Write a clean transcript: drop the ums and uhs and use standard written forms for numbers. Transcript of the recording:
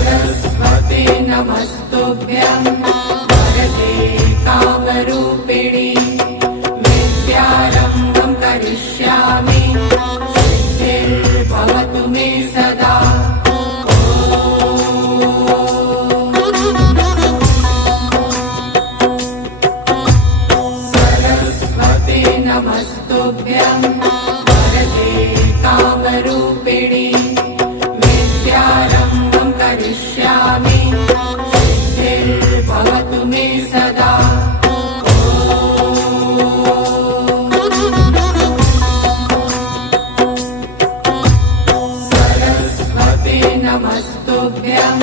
सरस्वते नमस्तुभ्यं वरदे कामरूपिणि विद्यारम्भं करिष्यामि सिद्धिर्भवतु मे सदा। सरस्वते नमस्तुभ्यं वरदे कामरूपिणि विद्यारम्भं करिष्यामि सिद्धिर्भवतु मे सदा। सरस्वते नमस्तुभ्यं